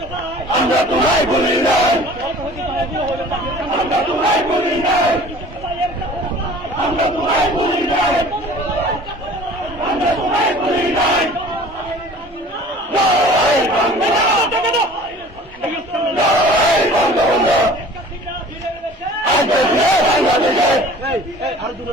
আমরা তোমায় ভুলি নাই। আমরা তোমায় ভুলি নাই। আমরা তোমায় ভুলি নাই। আমরা তোমায় ভুলি নাই। আর দূরে